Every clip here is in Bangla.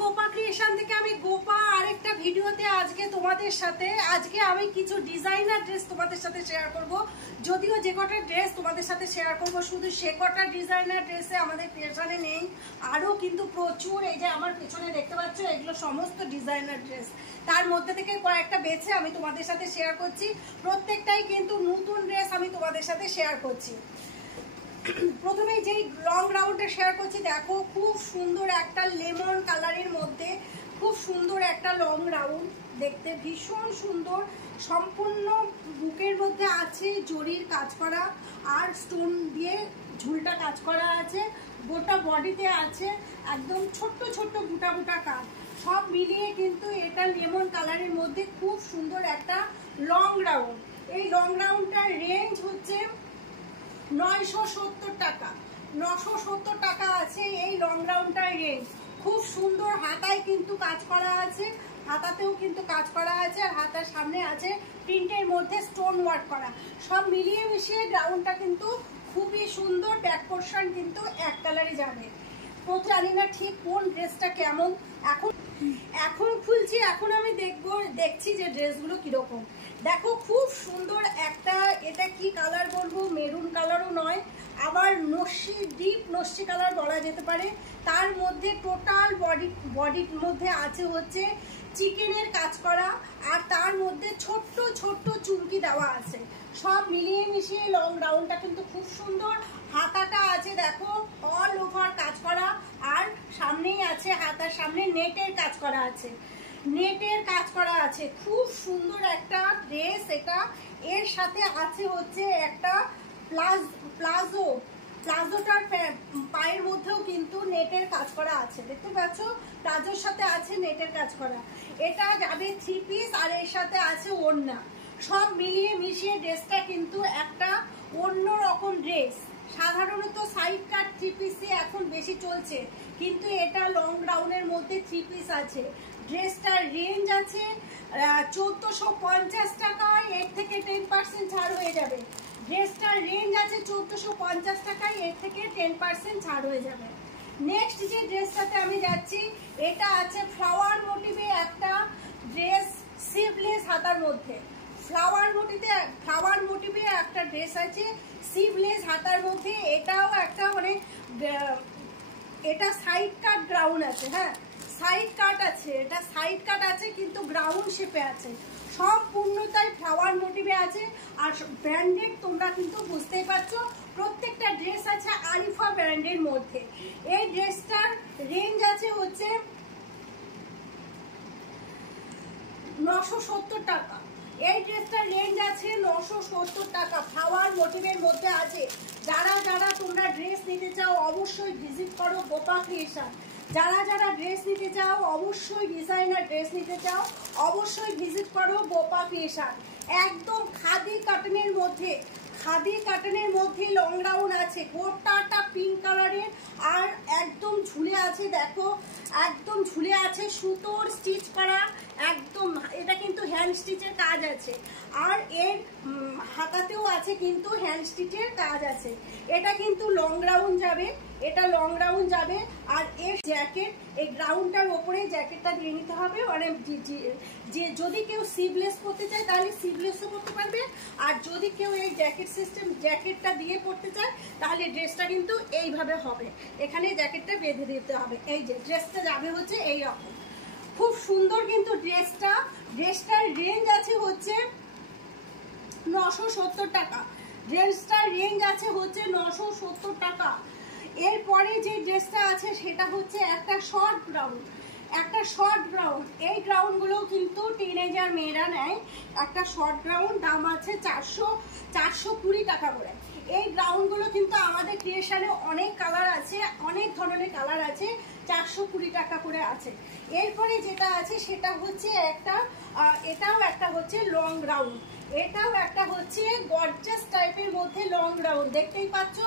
গোপা ক্রিয়েশন থেকে আমি গোপা আরেকটা ভিডিওতে আজকে তোমাদের সাথে আমি কিছু ডিজাইনার ড্রেস তোমাদের সাথে শেয়ার করব। যদিও যে কটা ড্রেস তোমাদের সাথে শেয়ার করব শুধু সে কটা ডিজাইনার ড্রেসে আমাদের ক্রিয়েশনে নেই, আরো কিন্তু প্রচুর। এই যে আমার পেছনে দেখতে পাচ্ছ এগুলো সমস্ত ডিজাইনার ড্রেস, তার মধ্যে থেকে কয়েকটা বেছে আমি তোমাদের সাথে শেয়ার করছি। প্রত্যেকটাই কিন্তু নতুন ড্রেস আমি তোমাদের সাথে শেয়ার করছি। প্রথমে যেই লং রাউন্ডটা শেয়ার করছি, দেখো খুব সুন্দর একটা লেমন কালারের মধ্যে খুব সুন্দর একটা লং রাউন্ড, দেখতে ভীষণ সুন্দর। সম্পূর্ণ বুকের মধ্যে আছে জরির কাজ করা আর স্টোন দিয়ে ঝুলটা কাজ করা আছে, গোটা বডিতে আছে একদম ছোট্ট ছোট্ট বুটা বুটা কাজ, সব মিলিয়ে কিন্তু এটা লেমন কালারের মধ্যে খুব সুন্দর একটা লং রাউন্ড। এই লং রাউন্ডটার রেঞ্জ হচ্ছে 970 টাকা। 970 টাকা আছে এই লং রাউন্ডটার রেঞ্জ। খুব সুন্দর হাতায় কিন্তু কাজ করা আছে, হাতাতেও কিন্তু কাজ করা আছে, আর হাতার সামনে আছে প্রিন্টের মধ্যে স্টোন ওয়ার্ক করা। সব মিলিয়ে মিশিয়ে রাউন্ডটা কিন্তু খুবই সুন্দর। ব্যাক পোর্শন কিন্তু এক কালারে যাবে। প্রথমে জানি না ঠিক কোন ড্রেসটা কেমন, এখন খুলছি, এখন আমি দেখছি যে ড্রেসগুলো কিরকম। দেখো খুব সুন্দর একটা, এটা কি কালার বলবো, মেরুন কালারও নয়, আবার নস্যি ডিপ নস্যি কালার বলা যেতে পারে। তার মধ্যে টোটাল বডির মধ্যে আছে হচ্ছে চিকেনের কাজ করা, আর তার মধ্যে ছোট্ট ছোট্ট চুমকি দেওয়া আছে। সব মিলিয়ে মিশিয়ে লং রাউন্ডটা কিন্তু খুব সুন্দর। হাতাটা আছে দেখো অল ওভার কাজ করা, আর সামনেই আছে হাতার সামনে নেটের কাজ করা আছে, নেটের কাজ করা আছে। খুব সুন্দর একটা ড্রেস এটা। এর সাথে আছে হচ্ছে একটা প্লাজোটার পায়ের মধ্যেও কিন্তু নেটের কাজ করা আছে, দেখতে পাচ্ছ প্লাজোর সাথে আছে নেটের কাজ করা। এটা যাবে 3 পিস, আর এর সাথে আছে ওড়না। সব মিলিয়ে মিশিয়ে ড্রেসটা কিন্তু একটা অন্যরকম ড্রেস। সাধারণত সাইড কাট 3 পিসই এখন বেশি চলছে, কিন্তু এটা লং রাউন্ডের মধ্যে 3 পিস আছে। ড্রেসটার রেঞ্জ আছে 1450 টাকা, এর থেকে 10% ছাড় হয়ে যাবে। ড্রেসটার রেঞ্জ আছে 1450 টাকায়, এর থেকে 10% ছাড় হয়ে যাবে। নেক্সট যে ড্রেসটাতে আমি যাচ্ছি, এটা আছে ফ্লাওয়ার মোটিভে একটা ড্রেস, স্লিভলেস হাতার মধ্যে। ফ্লাওয়ার মোটিভে একটা ড্রেস আছে স্লিভলেস হাতার মধ্যে। এটাও একটা মানে এটা সাইড কাট গ্রাউন্ড আছে, হ্যাঁ সাইড কাট আছে, এটা সাইড কাট আছে কিন্তু গ্রাউন্ড শেপে আছে। সম্পূর্ণটাই ফ্লাওয়ার মোটিভে আছে, আর ব্র্যান্ডেড তোমরা কিন্তু বুঝতেই পারছো। প্রত্যেকটা ড্রেস আছে আরিফা ব্র্যান্ডের মধ্যে। এই ড্রেসটার রেঞ্জ আছে হচ্ছে 970 টাকা। এই ড্রেসটার রেঞ্জ আছে 970 টাকা, ফ্লাওয়ার মোটিভের মধ্যে আছে। যারা যারা তোমরা ড্রেস নিতে চাও অবশ্যই ভিজিট করো গোপা ক্রিয়েশন। যারা যারা ড্রেস নিতে চাও অবশ্যই, ডিজাইনার ড্রেস নিতে চাও অবশ্যই ভিজিট করো গোপা ক্রিয়েশন। একদম খাদি কাটনের মধ্যে লং রাউন্ড আছে, গোটাটা পিঙ্ক কালারের, আর একদম ঝুলে আছে দেখো, একদম ঝুলে আছে সুতোর স্টিচ করা একদম। এটা কিন্তু হ্যান্ড স্টিচের কাজ আছে, আর এর হাতাতেও আছে কিন্তু হ্যান্ড স্টিচের কাজ আছে। এটা কিন্তু লং রাউন্ড যাবে, এটা লং রাউন্ড যাবে। আর এর জ্যাকেট, এই গ্রাউন্ডটার ওপরে জ্যাকেটটা দিয়ে নিতে হবে। মানে যে যদি কেউ স্লিভলেস করতে চায় তাহলে স্লিভলেসও করতে পারবে, আর যদি কেউ এই জ্যাকেটটা দিয়ে পড়তে চায় তাহলে ড্রেসটা কিন্তু এইভাবে হবে, এখানে জ্যাকেটটা বেঁধে দিতে হবে। এই যে ড্রেসটা যাবে হচ্ছে এই রকম, খুব সুন্দর কিন্তু ড্রেসটার রেঞ্জ আছে হচ্ছে 970 টাকা। ড্রেসটার রেঞ্জ আছে হচ্ছে 970 টাকা। এরপরে যে ড্রেসটা আছে সেটা হচ্ছে একটা শর্ট গ্রাউন্ড। এই গ্রাউন্ডগুলোও কিন্তু টিনেজার মেয়েরা নেয়। একটা শর্ট গ্রাউন্ড দাম আছে 420 টাকা করে। এই গ্রাউন্ডগুলো কিন্তু আমাদের ক্রিয়েশনে অনেক কালার আছে, অনেক ধরনের কালার আছে, 420 টাকা করে আছে। এরপরে যেটা আছে সেটা হচ্ছে এটাও একটা হচ্ছে লং রাউন্ড, এটাও একটা হচ্ছে গর্জাস টাইপের মধ্যে লং রাউন্ড, দেখতেই পাচ্ছ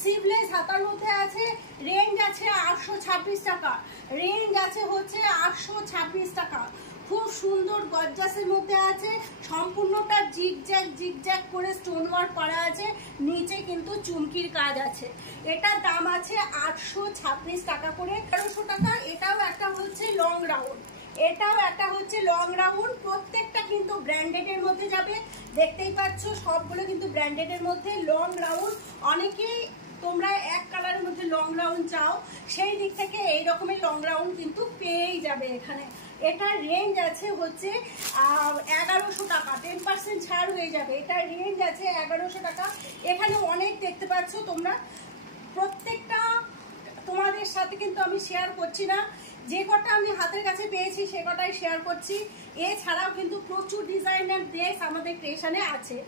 স্লিভলেস হাতার মধ্যে আছে। রেঞ্জ আছে 826 টাকা, রেঞ্জ আছে হচ্ছে 826 টাকা। খুব সুন্দর গর্জাসের মধ্যে আছে, সম্পূর্ণটা জিগজ্যাগ করে স্টোন ওয়ার্ক করা আছে, নিচে কিন্তু চুমকির কাজ আছে। এটার দাম আছে 826 টাকা করে, 1300 টাকা। এটাও একটা হচ্ছে রাউন্ড। এটাও একটা হচ্ছে লং রাউন্ড, প্রত্যেকটা কিন্তু ব্র্যান্ডেডের মধ্যে যাবে। দেখতেই পাচ্ছ সবগুলো কিন্তু ব্র্যান্ডেডের মধ্যে লং রাউন্ড। অনেকেই তোমরা এক কালারের মধ্যে লং রাউন্ড চাও, সেই দিক থেকে এই রকমের লং রাউন্ড কিন্তু পেয়েই যাবে এখানে। এটার রেঞ্জ আছে হচ্ছে 1100 টাকা, 10% ছাড় হয়ে যাবে। এটার রেঞ্জ আছে 1100 টাকা। এখানে অনেক দেখতে পাচ্ছ তোমরা, প্রত্যেকটা তোমাদের সাথে কিন্তু আমি শেয়ার করছি না, যে কটা আমি হাতের কাছে পেয়েছি সে কটাই শেয়ার করছি। এছাড়াও কিন্তু প্রচুর ডিজাইনার ড্রেস আমাদের ক্রিয়েশনে আছে।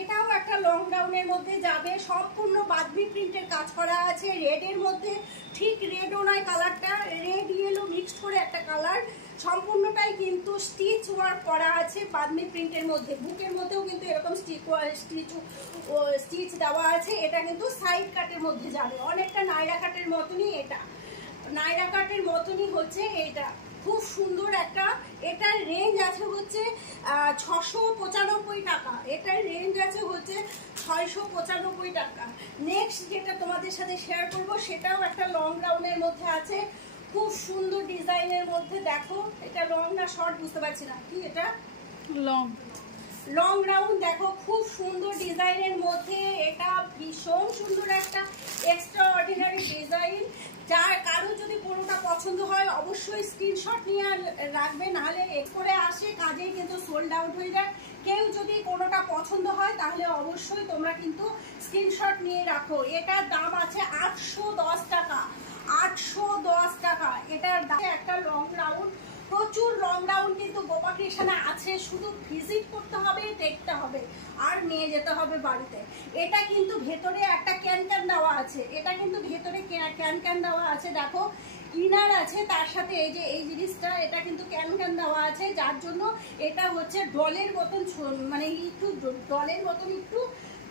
এটাও একটা লং গাউনের মধ্যে যাবে, সম্পূর্ণ বাদমি প্রিন্টের কাজ করা আছে রেডের মধ্যে। ঠিক রেডও নয় কালারটা, রেড ইয়েলো মিক্সড করে একটা কালার। সম্পূর্ণটাই কিন্তু স্টিচ ওয়ার্ক করা আছে বাদমি প্রিন্টের মধ্যে। বুকের মধ্যেও কিন্তু এরকম স্টিচ দেওয়া আছে। এটা কিন্তু সাইড কাটের মধ্যে যাবে, অনেকটা নাইরা কাটের মতনই। এটা নাইরা কাটের মতনই হচ্ছে এটা, খুব সুন্দর একটা। এটার রেঞ্জ আছে হচ্ছে 695 টাকা। এটার রেঞ্জ আছে হচ্ছে 695 টাকা। নেক্সট যেটা তোমাদের সাথে শেয়ার করব সেটাও একটা লং গাউনের মধ্যে আছে, খুব সুন্দর ডিজাইনের মধ্যে। দেখো এটা লং না শর্ট বুঝতে পারছি না, কি এটা লং রাউন্ড। দেখো খুব সুন্দর ডিজাইনের মধ্যে, এটা ভীষণ সুন্দর একটা এক্সট্রা অর্ডিনারি ডিজাইন। যার কারো যদি কোনোটা পছন্দ হয় অবশ্যই স্ক্রিনশট নিয়ে রাখবে, নাহলে এক করে আসে কাজেই কিন্তু সোল্ড আউট হয়ে যায়। কেউ যদি কোনোটা পছন্দ হয় তাহলে অবশ্যই তোমরা কিন্তু স্ক্রিনশট নিয়ে রাখো। এটার দাম আছে 810 টাকা, 810 টাকা। এটার দাম একটা লং রাউন্ড। প্রচুর লং রাউন্ড কিন্তু গোপা ক্রিয়েশনে আছে, শুধু ভিজিট করতে হবে, দেখতে হবে আর নিয়ে যেতে হবে বাড়িতে। এটা কিন্তু ভেতরে একটা ক্যান দেওয়া আছে, এটা কিন্তু ভেতরে ক্যান দেওয়া আছে। দেখো ইনার আছে তার সাথে, এই যে এই জিনিসটা এটা কিন্তু ক্যান দেওয়া আছে, যার জন্য এটা হচ্ছে ডলের মতন, মানে একটু ডলের মতন একটু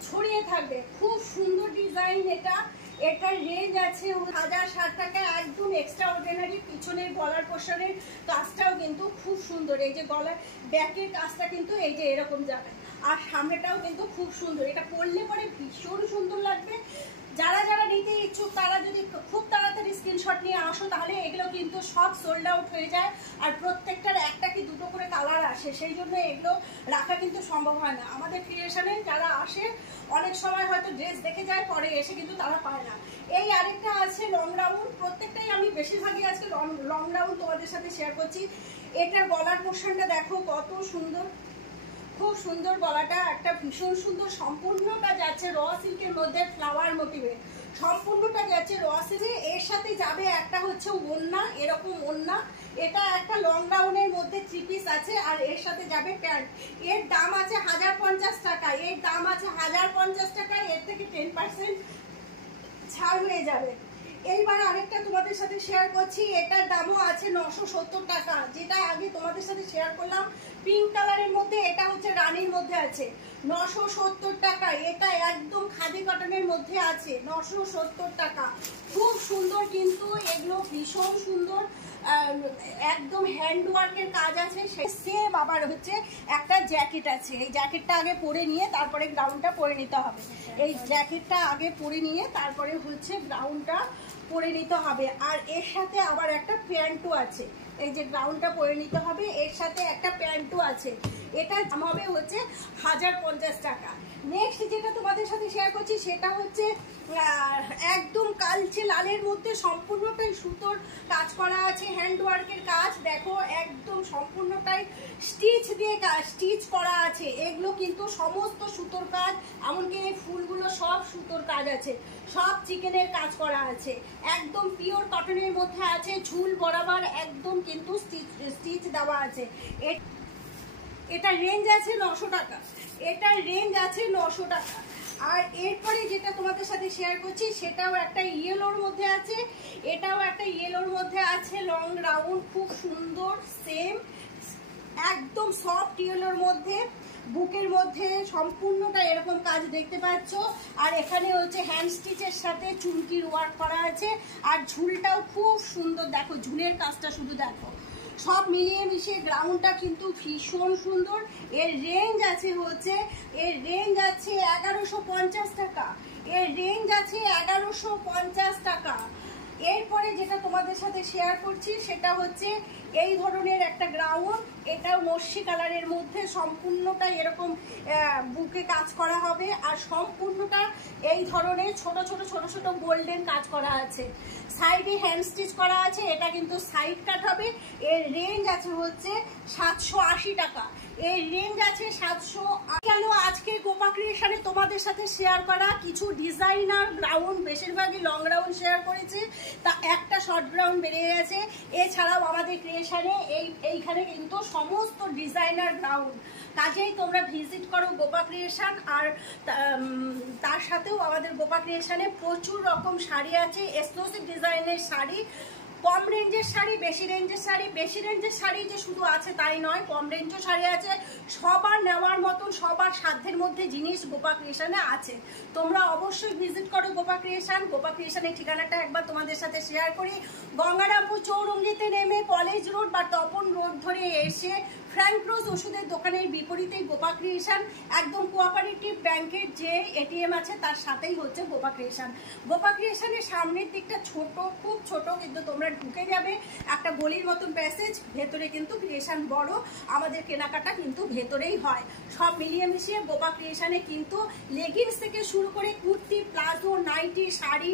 ছড়িয়ে থাকবে। খুব সুন্দর ডিজাইন এটা। এটার রেঞ্জ আছে 1060 টাকা, একদম এক্সট্রা অর্ডিনারি। পিছনের গলার পোর্শনের কাজটাও কিন্তু খুব সুন্দর, এই যে গলার ব্যাকের কাজটা কিন্তু এই যে এরকম যাবে, আর সামনেটাও কিন্তু খুব সুন্দর। এটা পরলে পরে ভীষণ সুন্দর লাগবে। যারা যারা নিতে ইচ্ছুক তারা যদি খুব তাড়াতাড়ি স্ক্রিনশট নিয়ে আসো, তাহলে এগুলো কিন্তু সব সোল্ড আউট হয়ে যায়। আর প্রত্যেকটার একটা কি দুটো করে কালার আসে, সেই জন্য এগুলো রাখা কিন্তু সম্ভব হয় না। আমাদের ক্রিয়েশনে যারা আসে অনেক সময় হয়তো ড্রেস দেখে যায়, পরে এসে কিন্তু তারা পায় না। এই আরেকটা আছে লং রাউন্ড, প্রত্যেকটাই আমি বেশিরভাগই আজকে লং রাউন্ড তোমাদের সাথে শেয়ার করছি। এটার গলার পোর্শনটা দেখো কত সুন্দর, খুব সুন্দর গলাটা, একটা ভীষণ সুন্দর। সম্পূর্ণটা যাচ্ছে র সিল্কের মধ্যে ফ্লাওয়ার মোটিভে, সম্পূর্ণটা যাচ্ছে র সিল্কে। এর সাথে যাবে একটা হচ্ছে ওড়না, এরকম ওড়না। এটা একটা লং রাউন্ডের মধ্যে 3 পিস আছে, আর এর সাথে যাবে প্যান্ট। এর দাম আছে 1050 টাকা, এর দাম আছে 1050 টাকা। এর থেকে 10% ছাড় হয়ে যাবে। এইবার আরেকটা তোমাদের সাথে শেয়ার করছি, এটার দামও আছে 970 টাকা। যেটা আগে তোমাদের সাথে শেয়ার করলাম পিঙ্ক কালারের মধ্যে, এটা হচ্ছে রানীর মধ্যে আছে 970 টাকা। এটা একদম খাদি কটনের মধ্যে আছে 970 টাকা। খুব সুন্দর কিন্তু এগুলো, ভীষণ সুন্দর, একদম হ্যান্ড ওয়ার্কের কাজ আছে। সেম আবার হচ্ছে একটা জ্যাকেট আছে, এই জ্যাকেটটা আগে পরে নিয়ে তারপরে গ্রাউন্ডটা পরে নিতে হবে। এই জ্যাকেটটা আগে পরে নিয়ে তারপরে হচ্ছে গ্রাউন্ডটা পরে নিতে হবে। আর এর সাথে আবার একটা প্যান্টও আছে, এই যে গ্রাউন্ডটা পরে নিতে হবে, এর সাথে একটা প্যান্টও আছে। এটা দাম হবে হচ্ছে 1050 টাকা। নেক্সট যেটা তোমাদের সাথে শেয়ার করছি সেটা হচ্ছে একদম কালচে লালের মধ্যে সম্পূর্ণটাই সুতোর কাজ করা আছে, হ্যান্ড ওয়ার্কের কাজ। দেখো একদম সম্পূর্ণটাই স্টিচ দিয়ে স্টিচ করা আছে। এগুলো কিন্তু সমস্ত সুতোর কাজ, এমনকি এই ফুলগুলো সব সুতোর কাজ আছে, সব চিকেনের কাজ করা আছে। একদম পিওর কটনের মধ্যে আছে, ঝুল বরাবর একদম কিন্তু স্টিচ দেওয়া আছে। এটা রেঞ্জ আছে 900 টাকা, এটার রেঞ্জ আছে 900 টাকা। আর এরপরে যেটা তোমাদের সাথে শেয়ার করছি সেটাও একটা ইয়েলোর মধ্যে আছে, এটাও একটা ইয়েলোর মধ্যে আছে, লং রাউন্ড, খুব সুন্দর, সেম একদম সফট ইয়েলোর মধ্যে। বুকের মধ্যে সম্পূর্ণটা এরকম কাজ দেখতে পাচ্ছ। আর এখানে হচ্ছে হ্যান্ড স্টিচের সাথে চুমকির ওয়ার্ক করা আছে। আর ঝুলটাও খুব সুন্দর, দেখো ঝুলের কাজটা শুধু দেখো, সব মিলিয়ে মিশিয়ে গ্রাউন্ডটা কিন্তু ভীষণ সুন্দর। এর রেঞ্জ আছে হচ্ছে, এর রেঞ্জ আছে 1150 টাকা, এর রেঞ্জ আছে 1150 টাকা। এরপরে যেটা তোমাদের সাথে সাথে শেয়ার করছি সেটা হচ্ছে এই ধরনের একটা গ্রাউন্ড, এটাও মসি কালারের মধ্যে সম্পূর্ণটা এরকম বুকে কাজ করা হবে, আর সম্পূর্ণটা এই ধরনের ছোট ছোট ছোট ছোট গোল্ডেন কাজ করা আছে, সাইডে হ্যান্ড স্টিচ করা আছে। এটা কিন্তু সাইড কাট হবে। এর রেঞ্জ আছে হচ্ছে 780 টাকা, এর রেঞ্জ আছে 700। কেন আজকে গোপা ক্রিয়েশনে তোমাদের সাথে শেয়ার করা কিছু ডিজাইনার গ্রাউন্ড, বেশিরভাগই লং গ্রাউন্ড শেয়ার করেছে, তা একটা শর্ট গ্রাউন্ড বেরিয়ে গেছে। এছাড়াও আমাদের ক্রিয়েশনে এইখানে কিন্তু সমস্ত ডিজাইনার গ্রাউন্ড, কাজেই তোমরা ভিজিট করো গোপা ক্রিয়েশন। আর তার সাথেও আমাদের গোপা ক্রিয়েশনে প্রচুর রকম শাড়ি আছে, এক্সক্লুসিভ ডিজাইনের শাড়ি, কম রেঞ্জের শাড়ি, বেশি রেঞ্জের শাড়ি। বেশি রেঞ্জের শাড়ি যে শুধু আছে তাই নয়, কম রেঞ্জের শাড়ি আছে। সবার নেওয়ার মতন, সবার সাধ্যের মধ্যে জিনিস গোপা ক্রিয়েশনে আছে। তোমরা অবশ্যই ভিজিট করো গোপা ক্রিয়েশন। গোপা ক্রিয়েশনের ঠিকানাটা একবার তোমাদের সাথে শেয়ার করি। গঙ্গারামপুর চৌরঙ্গিতে নেমে কলেজ রোড বা তপন রোড ধরে এসে ফ্র্যাঙ্ক রোজ ওষুধের দোকানের বিপরীতে গোপা ক্রিয়েশন, একদম কোঅপারেটিভ ব্যাংকের যে এটিএম আছে তার সাথেই হচ্ছে গোপা ক্রিয়েশন। গোপা ক্রিয়েশনের সামনের দিকটা ছোট, খুব ছোট, কিন্তু তোমরা ঢুকে যাবে একটা গলির মতন প্যাসেজ, ভেতরে কিন্তু ক্রিয়েশন বড়। আমাদের কেনাকাটা কিন্তু ভেতরেই হয়। সব মিলিয়ে মিশিয়ে গোপা ক্রিয়েশনে কিন্তু লেগিংস থেকে শুরু করে কুর্তি, প্লাজো, নাইটি, শাড়ি,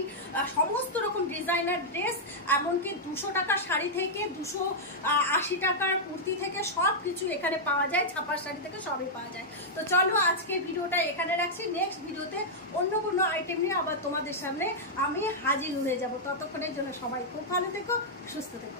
সমস্ত রকম ডিজাইনার ড্রেস, এমনকি 200 টাকার শাড়ি থেকে 280 টাকার কুর্তি থেকে সব কিছু এখানে পাওয়া যায়, ছাপার শাড়ি থেকে সবই পাওয়া যায়। তো চলো আজকে ভিডিওটা এখানে রাখছি। নেক্সট ভিডিওতে অন্য কোনো আইটেম নিয়ে আবার তোমাদের সামনে আমি হাজির হয়ে যাব। ততক্ষণের জন্য সবাই খুব ভালো থেকো, সুস্থ থেকো।